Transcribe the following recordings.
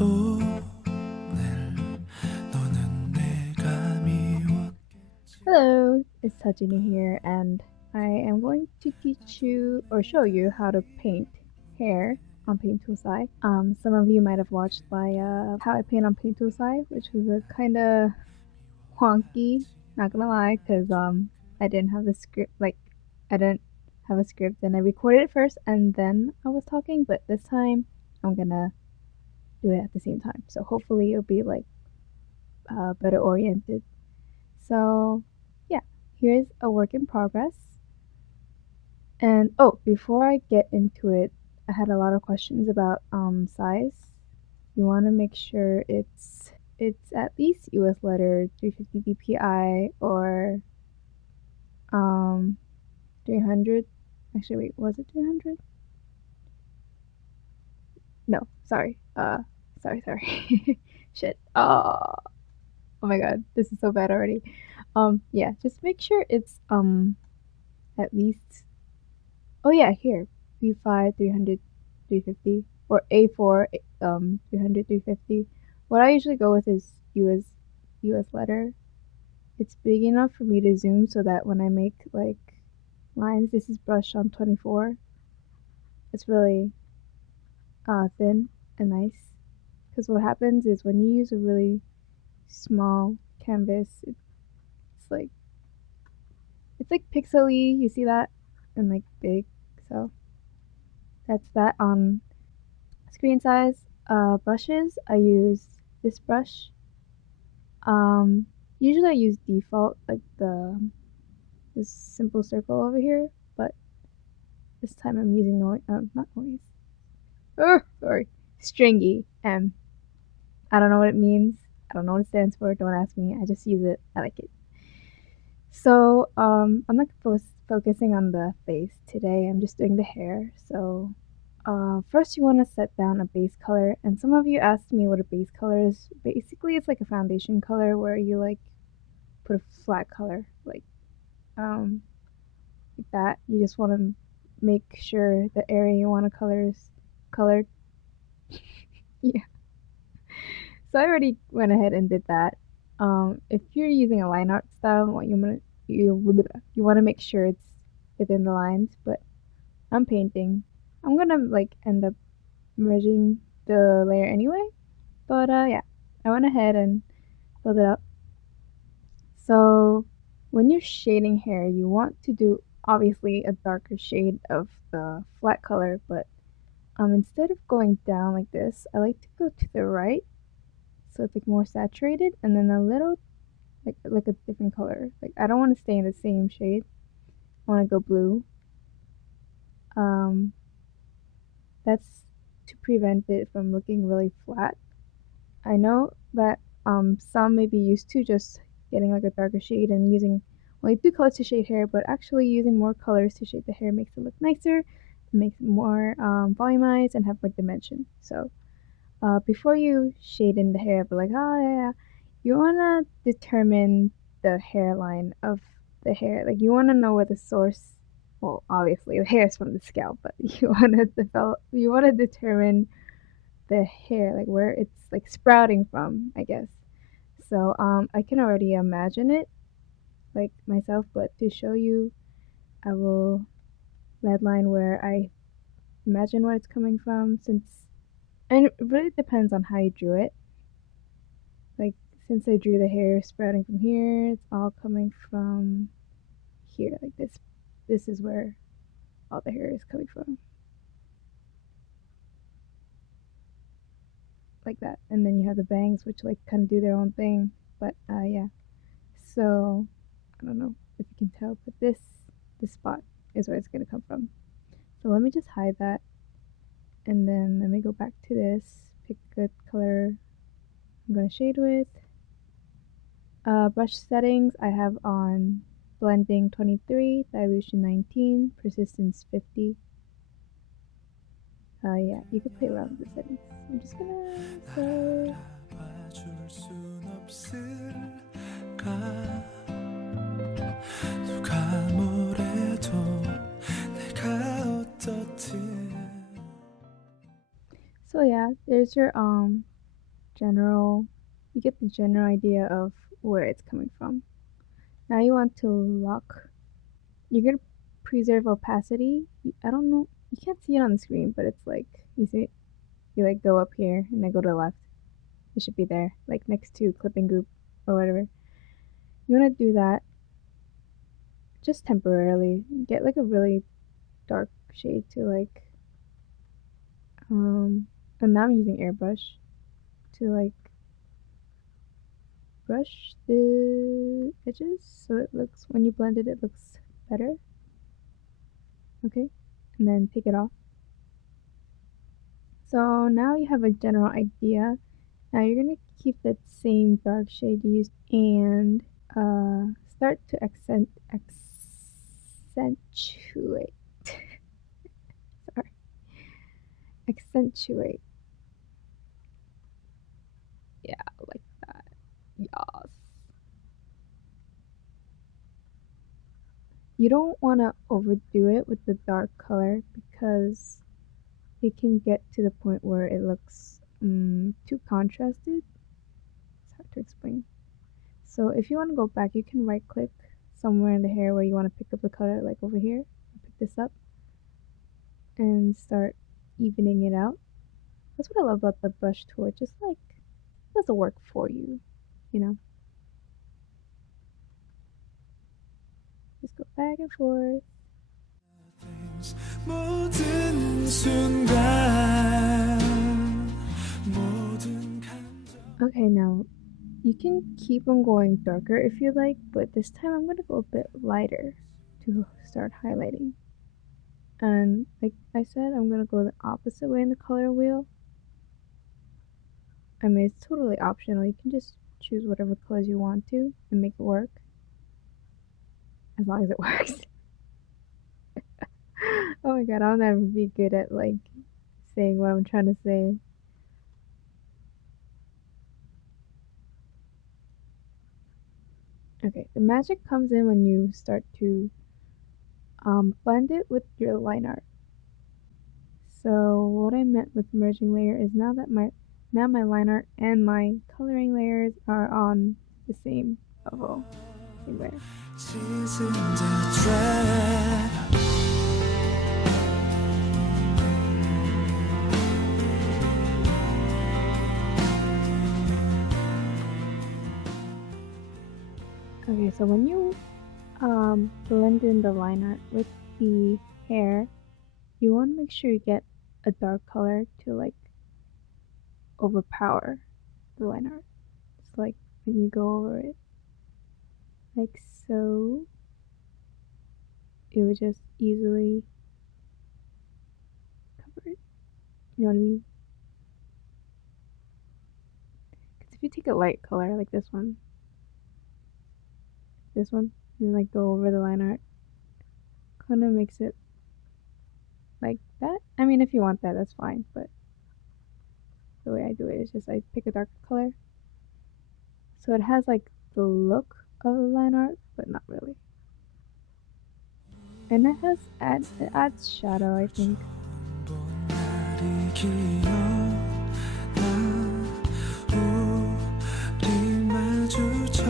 오늘 너는 내가 미웠 Hello, it's Tajini here, and I am going to teach you or show you how to paint hair on Paint Tool SAI. Some of you might have watched my how I paint on Paint Tool SAI, which was a kind of wonky, not gonna lie, because I didn't have the script, I didn't have a script, and I recorded it first, and then I was talking. But this time, I'm gonna do it at the same time, so hopefully it'll be better oriented. So yeah, here's a work in progress. And oh, before I get into it, I had a lot of questions about size. You want to make sure it's at least US letter 350 dpi or 300. Actually, wait, was it 300? No, sorry. Sorry. Shit. Oh my god, this is so bad already. Yeah, just make sure it's at least. Oh yeah, here. B5 300 350 or A4 300 350. What I usually go with is US letter. It's big enough for me to zoom so that when I make like lines, this is brushed on 24. It's really thin and nice. Because what happens is when you use a really small canvas, like it's like pixely. You see that? And like big. So that's that on screen size. Brushes, I use this brush. Usually I use default, like this simple circle over here, but this time I'm using not noise. Oh, sorry, stringy. I don't know what it means. I don't know what it stands for. Don't ask me. I just use it. I like it. So I'm not focusing on the face today. I'm just doing the hair. So first you want to set down a base color, and some of you asked me what a base color is. Basically, it's like a foundation color where you like put a flat color, um, like that. You just want to make sure the area you want to color is colored. Yeah. So I already went ahead and did that. If you're using a line art style, what you want to make sure it's within the lines. But I'm painting. I'm gonna like end up merging the layer anyway. But yeah, I went ahead and filled it up. So when you're shading hair, you want to do obviously a darker shade of the flat color, but instead of going down like this, I like to go to the right, so it's like more saturated, and then a little like a different color. Like I don't want to stay in the same shade. I want to go blue. Um, that's to prevent it from looking really flat. I know that some may be used to just getting like a darker shade and using only two colors to shade hair, but actually using more colors to shade the hair makes it look nicer, makes it more volumized, and have more dimension. So before you shade in the hair, but like, oh yeah, you wanna determine the hairline of the hair. Like you wanna know where the source. Well, obviously the hair is from the scalp, but you wanna determine the hair, like where it's like sprouting from, I guess. So I can already imagine it like myself, but to show you, I will redline where I imagine where it's coming from, since and it really depends on how you drew it. Like since I drew the hair sprouting from here, it's all coming from here, like this. This is where all the hair is coming from, like that. And then you have the bangs, which like kind of do their own thing. But yeah. So I don't know if you can tell, but this spot is where it's gonna come from. So let me just hide that, and then let me go back to this. Pick a good color I'm gonna shade with. Brush settings I have on blending 23, dilution 19, persistence 50. Yeah, you can play around with the settings. I'm just gonna say 알아봐줄 순 없을까 누가 뭐래도 내가 어떻든 so. Yeah, there's your you get the general idea of where it's coming from. Now you want to lock. You're gonna preserve opacity. I don't know. You can't see it on the screen, but it's like you see it. You like go up here and then go to the left. It should be there, like next to clipping group or whatever. You want to do that just temporarily. Get like a really dark shade to like and now I'm using airbrush to like brush the edges so it looks, when you blend it, it looks better. Okay, and then take it off. So now you have a general idea. Now you're gonna keep that same dark shade you used and start to accentuate. Sorry, accentuate. Yeah, like that. Yes. You don't want to overdo it with the dark color because it can get to the point where it looks too contrasted. It's hard to explain. So if you want to go back, you can right click somewhere in the hair where you want to pick up the color, like over here. Pick this up and start evening it out. That's what I love about the brush tool. It just like does the work for you, you know. Just go back and forth. 모든 순간 모든 감정 Okay, now you can keep on going darker if you like, but this time I'm gonna go a bit lighter to start highlighting. And like I said, I'm gonna go the opposite way in the color wheel. I mean, it's totally optional. You can just choose whatever colors you want to and make it work. As long as it works. Oh my god, I'll never be good at like saying what I'm trying to say. Okay, the magic comes in when you start to blend it with your line art. So what I meant with merging layer is now my line art and my coloring layers are on the same level, same layer. She's in the trap. Okay, so when you blend in the line art with the hair, you want to make sure you get a dark color to like overpower the line art. It's like when you go over it, like so, it would just easily cover it. You know what I mean? Because if you take a light color like this one, and like go over the line art, kind of makes it like that. I mean, if you want that, that's fine, but the way I do it is just I pick a darker color. So it has like the look of the line art, but not really. And it adds shadow, I think. 날이 기억나 우리 마주쳐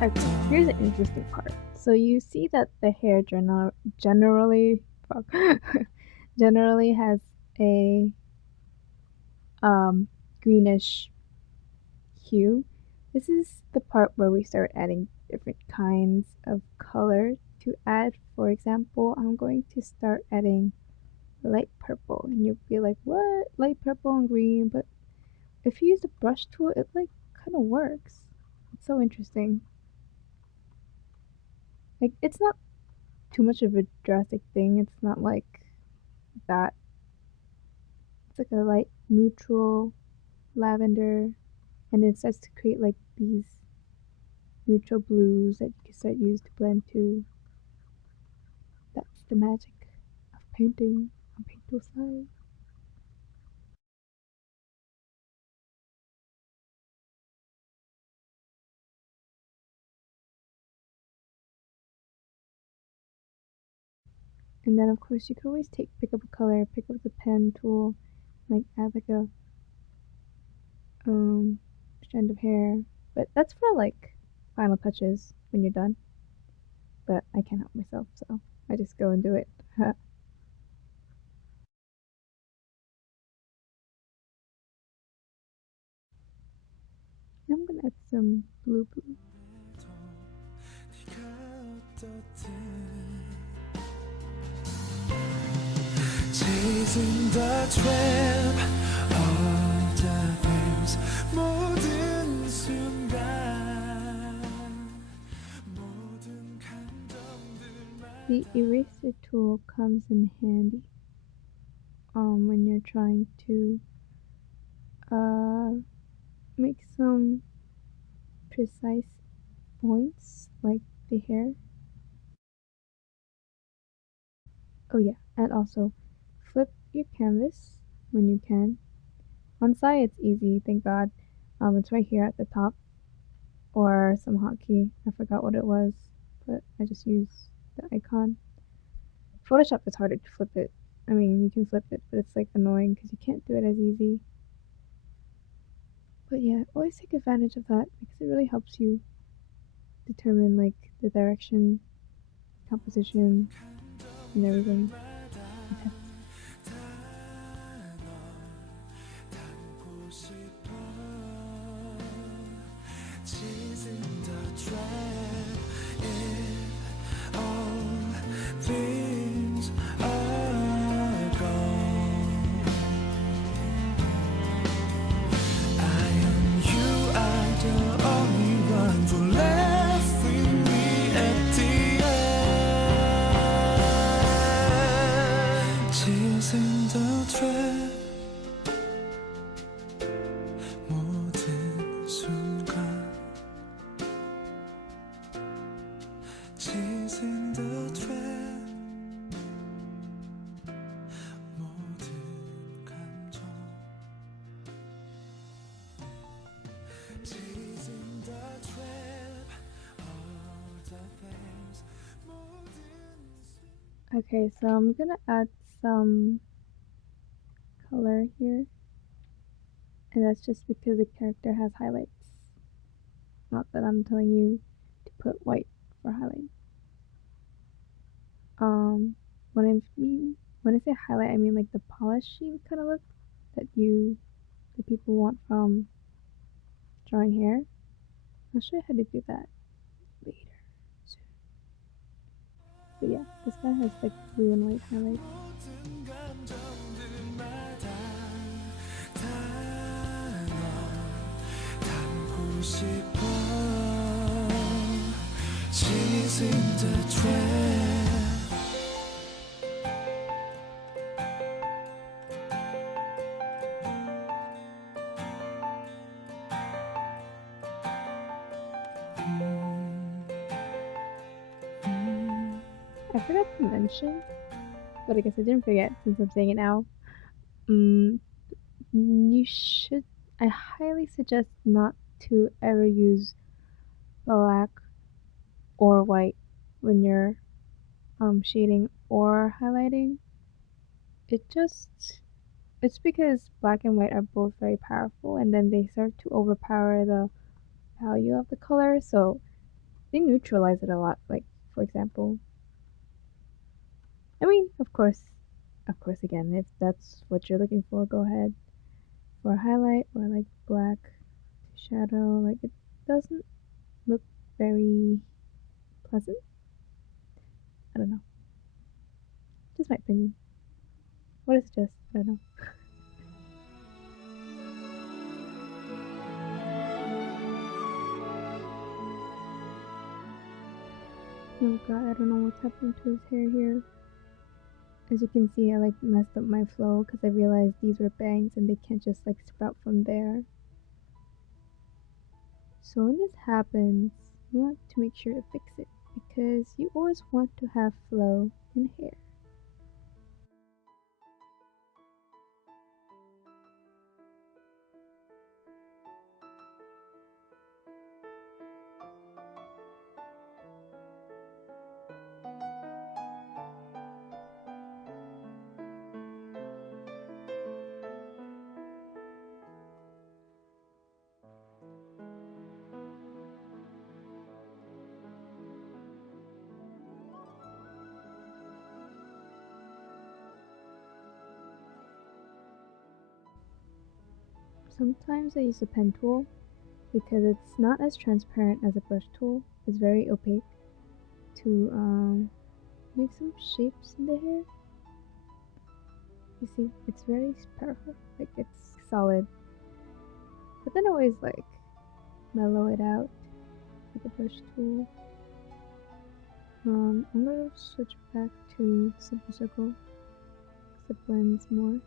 Okay, here's the interesting part. So you see that the hair generally generally has a greenish hue. This is the part where we start adding different kinds of color to add. For example, I'm going to start adding light purple, and you'll be like, what? Light purple and green? But if you use the brush tool, it like kind of works. It's so interesting. Like, it's not too much of a drastic thing. It's not like that. It's like a light neutral lavender, and it starts to create like these neutral blues that you can start use to blend to. That's the magic of painting on paint side. And then of course you can always pick up a color, pick up the pen tool, like add like strand of hair, but that's for like final touches when you're done. But I can't help myself, so I just go and do it. I'm gonna add some blue. 네가 어떻든 Chasing the trap of the things 모든 순간 모든 감정들만 The eraser tool comes in handy when you're trying to make some precise points like the hair. Oh yeah, and also flip your canvas when you can. On SAI it's easy, thank God. It's right here at the top, or some hotkey. I forgot what it was, but I just use the icon. Photoshop is harder to flip it. I mean, you can flip it, but it's like annoying because you can't do it as easy. But yeah, always take advantage of that because it really helps you determine like the direction, composition, and everything. 닮고 싶어 Chasing the trap if all things are gone I am you are the only one who left with me at the end Chasing the trap 모든 순간 Chasing the trap 모든 감정 Chasing the trap all the things 모든 Okay, so I'm gonna add some color here, and that's just because the character has highlights. Not that I'm telling you to put white for highlight. When I say highlight, I mean like the polishy kind of look that people want from drawing hair. I'll show you how to do that later. Soon. But yeah, this guy has like blue and white highlights. 모든 감정들마다 다 널 닮고 싶어 Chasing the trap I forgot to mention, but I guess I didn't forget since I'm saying it now. You should. I highly suggest not to ever use black or white when you're shading or highlighting. It's because black and white are both very powerful, and then they start to overpower the value of the color, so they neutralize it a lot. Like, for example, I mean, of course, again, if that's what you're looking for, go ahead for a highlight or like black shadow. Like, it doesn't look very pleasant. I don't know. Just my opinion. What is just? I don't know. Oh god, I don't know what's happening to his hair here. As you can see, I like messed up my flow because I realized these were bangs and they can't just like sprout from there. So when this happens, you want to make sure to fix it because you always want to have flow in hair. Sometimes I use a pen tool because it's not as transparent as a brush tool. It's very opaque to make some shapes in the hair. You see, it's very powerful, like it's solid. But then I always like mellow it out with the brush tool. I'm gonna switch back to simple circle because it blends more.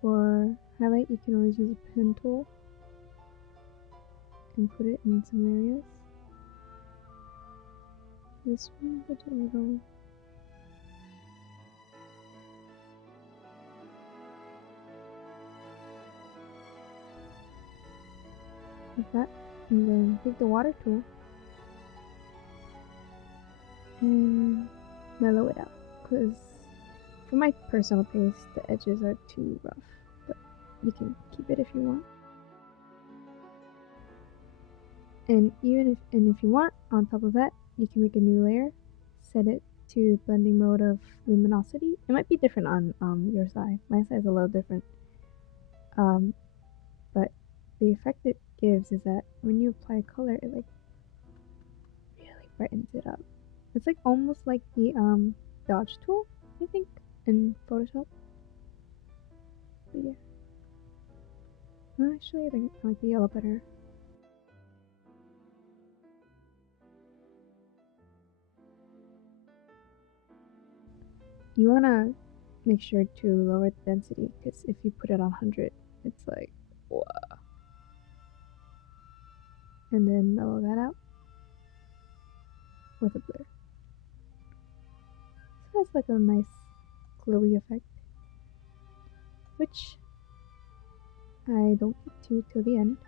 For highlight, you can always use a pen tool and put it in some areas. This one, put a little. Like that, and then take the water tool and mellow it out, because for my personal taste the edges are too rough, but you can keep it if you want. And if you want, on top of that, you can make a new layer, set it to blending mode of luminosity. It might be different on your side. My side is a little different. But the effect it gives is that when you apply color, it like really brightens it up. It's like almost like the dodge tool, I think, in Photoshop. But yeah. Well, actually, I think I like the yellow better. You wanna make sure to lower the density, because if you put it on 100, it's like, whoa. And then mellow that out with a blur. So that's like a nice glowy effect, which I don't get to till the end.